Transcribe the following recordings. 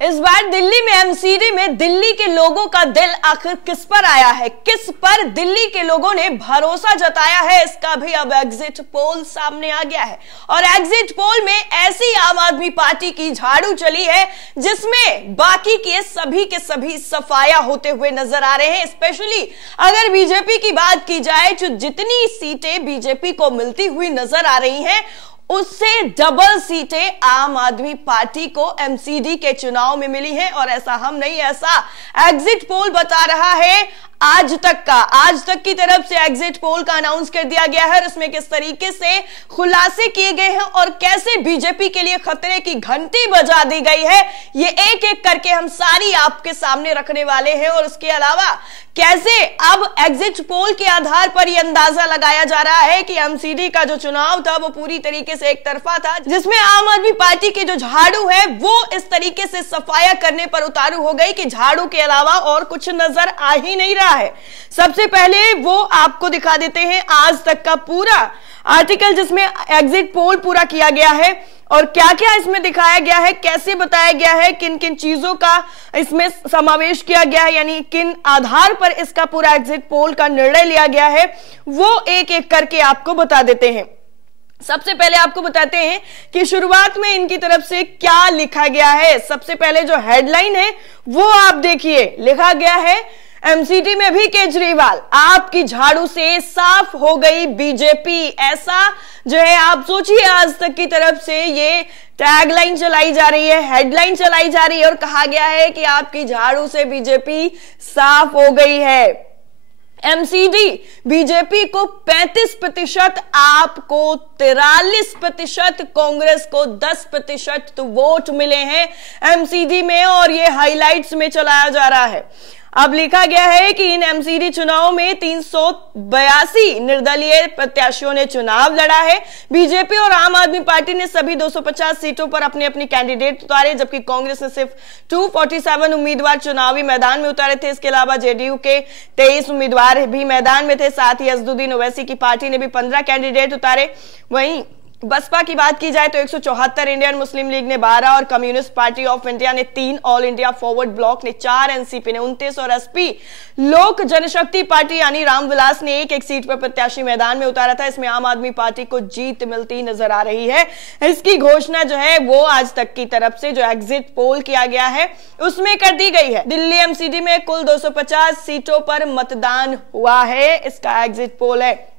इस बार दिल्ली में एमसीडी में दिल्ली के लोगों का दिल आखिर किस पर आया है, किस पर दिल्ली के लोगों ने भरोसा जताया है, इसका भी अब एग्जिट पोल सामने आ गया है। और एग्जिट पोल में ऐसी आम आदमी पार्टी की झाड़ू चली है जिसमें बाकी के सभी सफाया होते हुए नजर आ रहे हैं। स्पेशली अगर बीजेपी की बात की जाए तो जितनी सीटें बीजेपी को मिलती हुई नजर आ रही हैं उससे डबल सीटें आम आदमी पार्टी को एमसीडी के चुनाव में मिली है। और ऐसा हम नहीं, ऐसा एग्जिट पोल बता रहा है। आज तक की तरफ से एग्जिट पोल का अनाउंस कर दिया गया है और इसमें किस तरीके से खुलासे किए गए हैं और कैसे बीजेपी के लिए खतरे की घंटी बजा दी गई है, ये एक एक करके हम सारी आपके सामने रखने वाले हैं। और उसके अलावा कैसे अब एग्जिट पोल के आधार पर यह अंदाजा लगाया जा रहा है कि एमसीडी का जो चुनाव था वो पूरी तरीके से एक तरफा था, जिसमें आम आदमी पार्टी की जो झाड़ू है वो इस तरीके से सफाया करने पर उतारू हो गई कि झाड़ू के अलावा और कुछ नजर आ ही नहीं रहा है। सबसे पहले वो आपको दिखा देते हैं आज तक का पूरा आर्टिकल जिसमें एग्जिट पोल पूरा किया गया है और क्या क्या इसमें दिखाया गया है, कैसे बताया गया है, किन किन चीजों का इसमें समावेश किया गया है, यानी किन आधार पर इसका पूरा एग्जिट पोल का निर्णय लिया गया है, वो एक एक करके आपको बता देते हैं। सबसे पहले आपको बताते हैं कि शुरुआत में इनकी तरफ से क्या लिखा गया है। सबसे पहले जो हेडलाइन है वो आप देखिए, लिखा गया है एमसीडी में भी केजरीवाल, आपकी झाड़ू से साफ हो गई बीजेपी। ऐसा जो है आप सोचिए, आज तक की तरफ से ये टैगलाइन चलाई जा रही है, हेडलाइन चलाई जा रही है और कहा गया है कि आपकी झाड़ू से बीजेपी साफ हो गई है। एमसीडी बीजेपी को 35%, आपको 43%, कांग्रेस को 10% वोट मिले हैं एमसीडी में और ये हाइलाइट्स में चलाया जा रहा है। अब लिखा गया है कि इन एमसीडी चुनाव में 382 निर्दलीय प्रत्याशियों ने चुनाव लड़ा है। बीजेपी और आम आदमी पार्टी ने सभी 250 सीटों पर अपने अपने कैंडिडेट उतारे, जबकि कांग्रेस ने सिर्फ 247 उम्मीदवार चुनावी मैदान में उतारे थे। इसके अलावा जेडीयू के 23 उम्मीदवार भी मैदान में थे। साथ ही असदुद्दीन ओवैसी की पार्टी ने भी 15 कैंडिडेट उतारे। वहीं बसपा की बात की जाए तो 174, इंडियन मुस्लिम लीग ने 12 और कम्युनिस्ट पार्टी ऑफ इंडिया ने 3, ऑल इंडिया फॉरवर्ड ब्लॉक ने 4, एनसीपी ने 29 और एसपी लोक जनशक्ति पार्टी यानी रामविलास ने एक सीट पर प्रत्याशी मैदान में उतारा था। इसमें आम आदमी पार्टी को जीत मिलती नजर आ रही है। इसकी घोषणा जो है वो आज तक की तरफ से जो एग्जिट पोल किया गया है उसमें कर दी गई है। दिल्ली एमसीडी में कुल 250 सीटों पर मतदान हुआ है, इसका एग्जिट पोल है।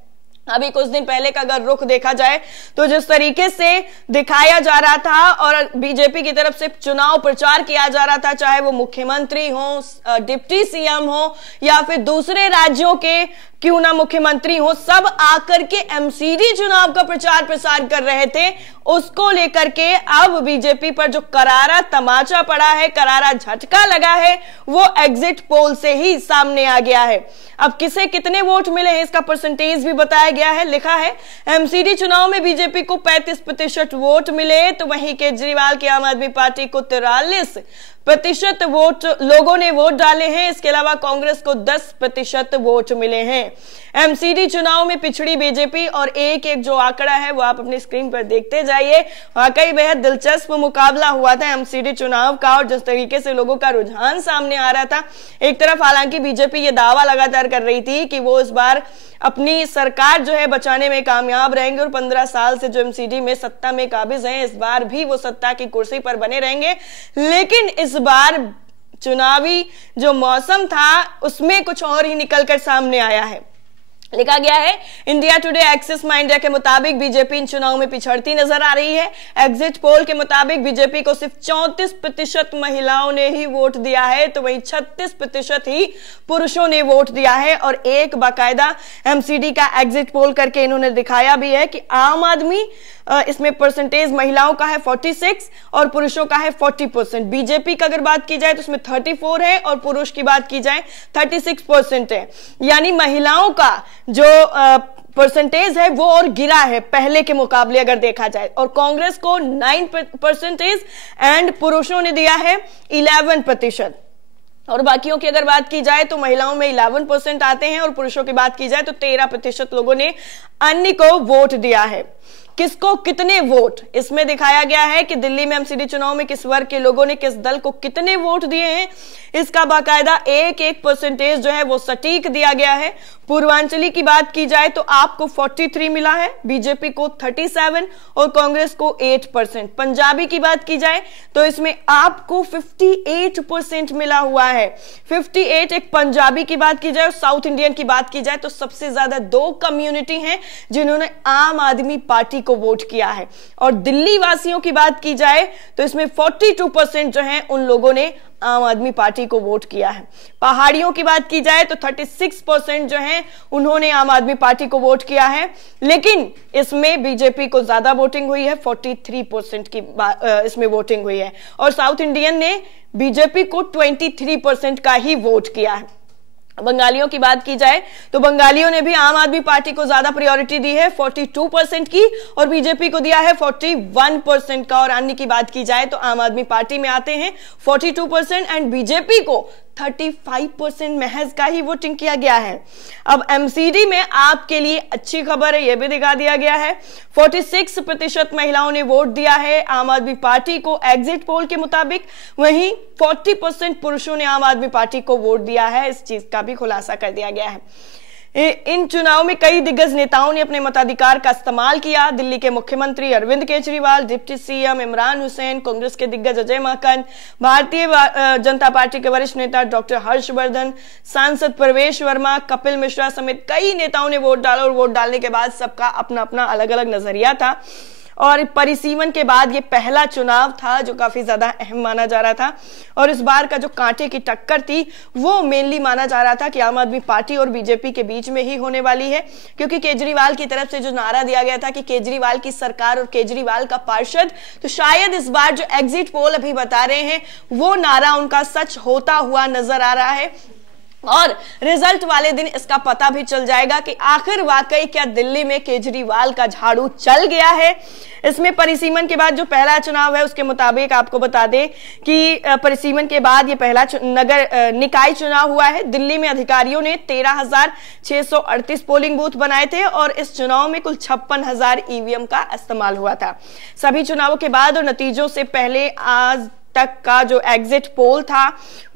अभी कुछ दिन पहले का अगर रुख देखा जाए तो जिस तरीके से दिखाया जा रहा था और बीजेपी की तरफ से चुनाव प्रचार किया जा रहा था, चाहे वो मुख्यमंत्री हो, डिप्टी सीएम हो या फिर दूसरे राज्यों के क्यों ना मुख्यमंत्री हो, सब आकर के एमसीडी चुनाव का प्रचार प्रसार कर रहे थे। उसको लेकर के अब बीजेपी पर जो करारा तमाचा पड़ा है, करारा झटका लगा है, वो एग्जिट पोल से ही सामने आ गया है। अब किसे कितने वोट मिले हैं इसका परसेंटेज भी बताया गया है। लिखा है एमसीडी चुनाव में बीजेपी को 35% वोट मिले, तो वहीं केजरीवाल की आम आदमी पार्टी को 43% वोट लोगों ने वोट डाले हैं। इसके अलावा कांग्रेस को 10% वोट मिले हैं। एमसीडी चुनाव में पिछड़ी बीजेपी और एक जो आंकड़ा है वो आप अपनी स्क्रीन पर देखते जाइए। वाकई बेहद दिलचस्प मुकाबला हुआ था एमसीडी चुनाव का और जिस तरीके से लोगों का रुझान सामने आ रहा था। एक तरफ हालांकि बीजेपी ये दावा लगातार कर रही थी कि वो इस बार अपनी सरकार जो है बचाने में कामयाब रहेंगे और 15 साल से जो एमसीडी में सत्ता में काबिज हैं, इस बार भी वो सत्ता की कुर्सी पर बने रहेंगे। लेकिन इस बार चुनावी जो मौसम था उसमें कुछ और ही निकलकर सामने आया है। लिखा गया है इंडिया टुडे एक्सिस इंडिया के मुताबिक बीजेपी इन चुनाव में पिछड़ती नजर आ रही है। एग्जिट पोल के मुताबिक बीजेपी को सिर्फ 34% महिलाओं ने ही वोट दिया है, तो वहीं 36% ही पुरुषों ने वोट दिया है। और एक बाकायदा एमसीडी का एग्जिट पोल करके इन्होंने दिखाया भी है कि आम आदमी इसमें परसेंटेज महिलाओं का है 46 और पुरुषों का है 40%। बीजेपी का अगर बात की जाए तो उसमें 34 है और पुरुष की बात की जाए 36% है। यानी महिलाओं का जो परसेंटेज है वो और गिरा है पहले के मुकाबले अगर देखा जाए। और कांग्रेस को 9% एंड पुरुषों ने दिया है 11%। और बाकियों की अगर बात की जाए तो महिलाओं में 11% आते हैं और पुरुषों की बात की जाए तो 13% लोगों ने अन्य को वोट दिया है। किसको कितने वोट इसमें दिखाया गया है कि दिल्ली में एमसीडी चुनाव में किस वर्ग के लोगों ने किस दल को कितने वोट दिए हैं, इसका बाकायदा एक परसेंटेज जो है वो सटीक दिया गया है। पूर्वांचली की बात की जाए तो आपको 43 मिला है, बीजेपी को 37 और कांग्रेस को 8%। पंजाबी की बात की जाए तो इसमें आपको 58% मिला हुआ है, 58। एक पंजाबी की बात की जाए और साउथ इंडियन की बात की जाए तो सबसे ज्यादा 2 कम्युनिटी हैं जिन्होंने आम आदमी पार्टी को वोट किया है। और दिल्ली वासियों की बात की जाए तो इसमें 42% जो है उन लोगों ने आम आदमी पार्टी को वोट किया है। पहाड़ियों की बात की जाए तो 36% जो है उन्होंने आम आदमी पार्टी को वोट किया है, लेकिन इसमें बीजेपी को ज्यादा वोटिंग हुई है, 43% की इसमें वोटिंग हुई है। और साउथ इंडियन ने बीजेपी को 23% का ही वोट किया है। बंगालियों की बात की जाए तो बंगालियों ने भी आम आदमी पार्टी को ज्यादा प्रायोरिटी दी है, 42% की, और बीजेपी को दिया है 41% का। और अन्य की बात की जाए तो आम आदमी पार्टी में आते हैं 42% एंड बीजेपी को 35% महज का ही वोटिंग किया गया है। अब एमसीडी में आपके लिए अच्छी खबर है, यह भी दिखा दिया गया है, 46% महिलाओं ने वोट दिया है आम आदमी पार्टी को एग्जिट पोल के मुताबिक, वहीं 40% पुरुषों ने आम आदमी पार्टी को वोट दिया है। इस चीज का भी खुलासा कर दिया गया है। इन चुनाव में कई दिग्गज नेताओं ने अपने मताधिकार का इस्तेमाल किया। दिल्ली के मुख्यमंत्री अरविंद केजरीवाल, डिप्टी सीएम इमरान हुसैन, कांग्रेस के दिग्गज अजय माकन, भारतीय जनता पार्टी के वरिष्ठ नेता डॉक्टर हर्षवर्धन, सांसद प्रवेश वर्मा, कपिल मिश्रा समेत कई नेताओं ने वोट डाला। और वोट डालने के बाद सबका अपना अपना अलग अलग नजरिया था। और परिसीमन के बाद ये पहला चुनाव था जो काफी ज्यादा अहम माना जा रहा था। और इस बार का जो कांटे की टक्कर थी वो मेनली माना जा रहा था कि आम आदमी पार्टी और बीजेपी के बीच में ही होने वाली है, क्योंकि केजरीवाल की तरफ से जो नारा दिया गया था कि केजरीवाल की सरकार और केजरीवाल का पार्षद, तो शायद इस बार जो एग्जिट पोल अभी बता रहे हैं वो नारा उनका सच होता हुआ नजर आ रहा है। और रिजल्ट वाले दिन इसका पता भी चल जाएगा कि आखिर वाकई क्या दिल्ली में केजरीवाल का झाड़ू चल गया है। इसमें परिसीमन के बाद जो पहला चुनाव है उसके मुताबिक आपको बता दें कि परिसीमन के बाद ये पहला नगर निकाय चुनाव हुआ है। दिल्ली में अधिकारियों ने 13,638 पोलिंग बूथ बनाए थे और इस चुनाव में कुल 56,000 ईवीएम का इस्तेमाल हुआ था। सभी चुनावों के बाद और नतीजों से पहले आज तक का जो एग्जिट पोल था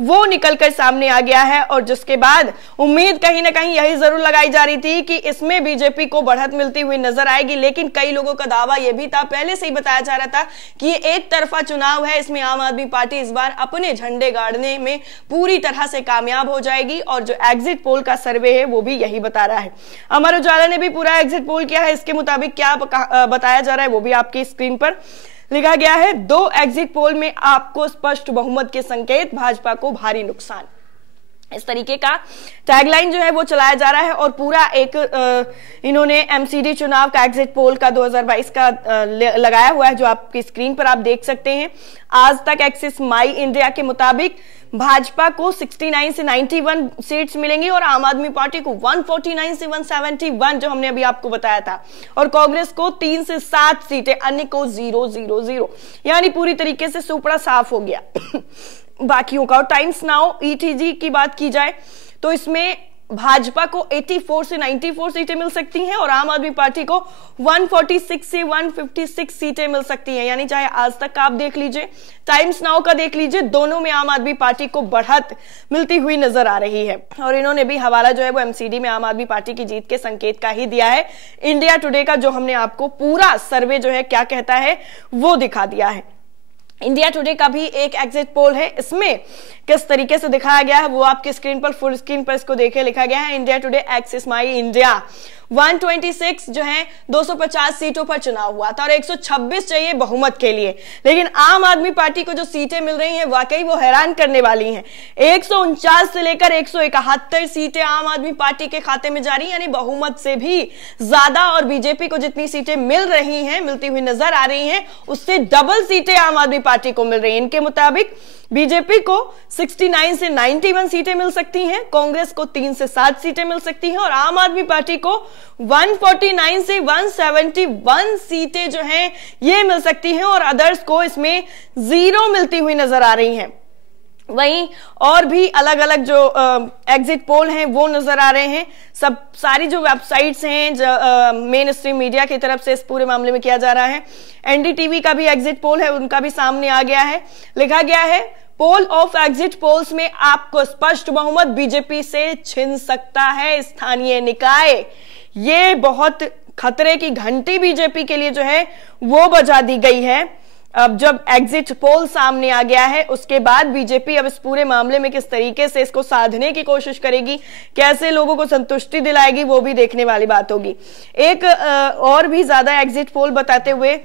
वो निकलकर सामने आ गया है, और जिसके बाद उम्मीद कहीं ना कहीं यही जरूर लगाई जा रही थी कि इसमें बीजेपी को बढ़त मिलती हुई नजर आएगी। लेकिन कई लोगों का दावा यह भी था, पहले से ही बताया जा रहा था कि ये एक तरफा चुनाव है, इसमें आम आदमी पार्टी इस बार अपने झंडे गाड़ने में पूरी तरह से कामयाब हो जाएगी। और जो एग्जिट पोल का सर्वे है वो भी यही बता रहा है। अमर उजाला ने भी पूरा एग्जिट पोल किया है, इसके मुताबिक क्या बताया जा रहा है वो भी आपकी स्क्रीन पर लिखा गया है। 2 एग्जिट पोल में आपको स्पष्ट बहुमत के संकेत, भाजपा को भारी नुकसान, इस तरीके का टैगलाइन जो है वो चलाया जा रहा है। और पूरा एक इन्होंने एमसीडी चुनाव का एग्जिट पोल का 2022 का लगाया हुआ है जो आपकी स्क्रीन पर आप देख सकते हैं। आज तक एक्सिस माई इंडिया के मुताबिक भाजपा को 69 से 91 सीट्स मिलेंगी और आम आदमी पार्टी को 149 से 171 जो हमने अभी आपको बताया था, और कांग्रेस को 3 से 7 सीटें, अन्य को 0-0-0, यानी पूरी तरीके से सुपड़ा साफ हो गया बाकियों का। और टाइम्स नाउ ईटीजी की बात की जाए तो इसमें भाजपा को 84 से 94 सीटें मिल सकती हैं और आम आदमी पार्टी को 146 से 156 सीटें मिल सकती हैं। यानी चाहे आज तक का आप देख लीजिए, टाइम्स नाउ का देख लीजिए, दोनों में आम आदमी पार्टी को बढ़त मिलती हुई नजर आ रही है। और इन्होंने भी हवाला जो है वो एमसीडी में आम आदमी पार्टी की जीत के संकेत का ही दिया है। इंडिया टुडे का जो हमने आपको पूरा सर्वे जो है क्या कहता है वो दिखा दिया है। इंडिया टुडे का भी एक एग्जिट पोल है, इसमें किस तरीके से दिखाया गया है वो आपकी स्क्रीन पर, फुल स्क्रीन पर इसको देखिए, लिखा गया है इंडिया टुडे एक्सिस माई इंडिया। 126 जो है 250 सीटों पर चुनाव हुआ था और 126 चाहिए बहुमत के लिए, लेकिन आम आदमी पार्टी को जो सीटें मिल रही हैं वाकई वो हैरान करने वाली हैं। 149 से लेकर 171 सीटें आम आदमी पार्टी के खाते में जा रही, यानी बहुमत से भी ज्यादा। और बीजेपी को जितनी सीटें मिल रही हैं, मिलती हुई नजर आ रही हैं, उससे डबल सीटें आम आदमी पार्टी को मिल रही हैं। इनके मुताबिक बीजेपी को 69 से 91 सीटें मिल सकती हैं, कांग्रेस को 3 से 7 सीटें मिल सकती हैं और आम आदमी पार्टी को 149 से 171 सीटें जो हैं ये मिल सकती हैं और अदर्स को इसमें 0 मिलती हुई नजर आ रही हैं। वहीं और भी अलग अलग जो एग्जिट पोल हैं वो नजर आ रहे हैं। सारी जो वेबसाइट्स हैं मेन स्ट्रीम मीडिया की तरफ से इस पूरे मामले में किया जा रहा है। एनडीटीवी का भी एग्जिट पोल है, उनका भी सामने आ गया है। लिखा गया है पोल ऑफ एग्जिट पोल्स में आपको स्पष्ट बहुमत बीजेपी से छिन सकता है स्थानीय निकाय। ये बहुत खतरे की घंटी बीजेपी के लिए जो है वो बजा दी गई है। अब जब एग्जिट पोल सामने आ गया है उसके बाद बीजेपी अब इस पूरे मामले में किस तरीके से इसको साधने की कोशिश करेगी, कैसे लोगों को संतुष्टि दिलाएगी, वो भी देखने वाली बात होगी। एक और भी ज्यादा एग्जिट पोल बताते हुए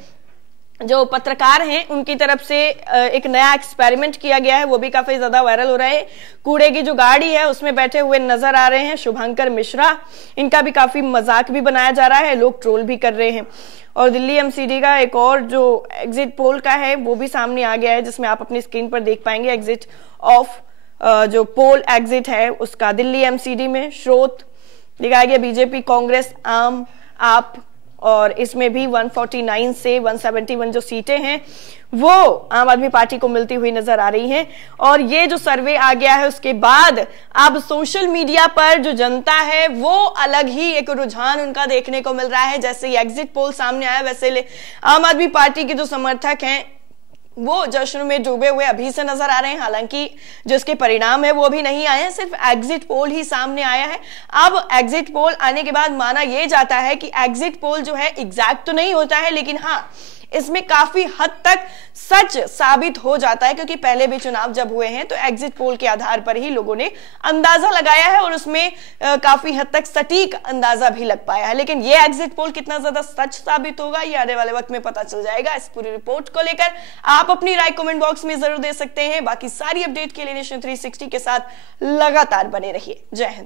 जो पत्रकार हैं उनकी तरफ से एक नया एक्सपेरिमेंट किया गया है, वो भी काफी ज्यादा वायरल हो रहा है। कूड़े की जो गाड़ी है उसमें बैठे हुए नजर आ रहे हैं शुभंकर मिश्रा, इनका भी काफी मजाक भी बनाया जा रहा है, लोग ट्रोल भी कर रहे हैं। और दिल्ली एमसीडी का एक और जो एग्जिट पोल का है वो भी सामने आ गया है, जिसमें आप अपनी स्क्रीन पर देख पाएंगे एग्जिट ऑफ जो पोल एग्जिट है उसका। दिल्ली एमसीडी में स्रोत दिखाया गया बीजेपी, कांग्रेस, आम, आप, और इसमें भी 149 से 171 जो सीटें हैं वो आम आदमी पार्टी को मिलती हुई नजर आ रही हैं। और ये जो सर्वे आ गया है उसके बाद अब सोशल मीडिया पर जो जनता है वो अलग ही एक रुझान उनका देखने को मिल रहा है। जैसे ये एग्जिट पोल सामने आया वैसे आम आदमी पार्टी के जो समर्थक हैं वो जश्न में डूबे हुए अभी से नजर आ रहे हैं। हालांकि जो इसके परिणाम है वो अभी नहीं आए हैं, सिर्फ एग्जिट पोल ही सामने आया है। अब एग्जिट पोल आने के बाद माना यह जाता है कि एग्जिट पोल जो है एग्जैक्ट तो नहीं होता है, लेकिन हाँ इसमें काफी हद तक सच साबित हो जाता है, क्योंकि पहले भी चुनाव जब हुए हैं तो एग्जिट पोल के आधार पर ही लोगों ने अंदाजा लगाया है और उसमें काफी हद तक सटीक अंदाजा भी लग पाया है। लेकिन ये एग्जिट पोल कितना ज्यादा सच साबित होगा ये आने वाले वक्त में पता चल जाएगा। इस पूरी रिपोर्ट को लेकर आप अपनी राय कमेंट बॉक्स में जरूर दे सकते हैं। बाकी सारी अपडेट के लिए नेशन 360 के साथ लगातार बने रहिए। जय हिंद।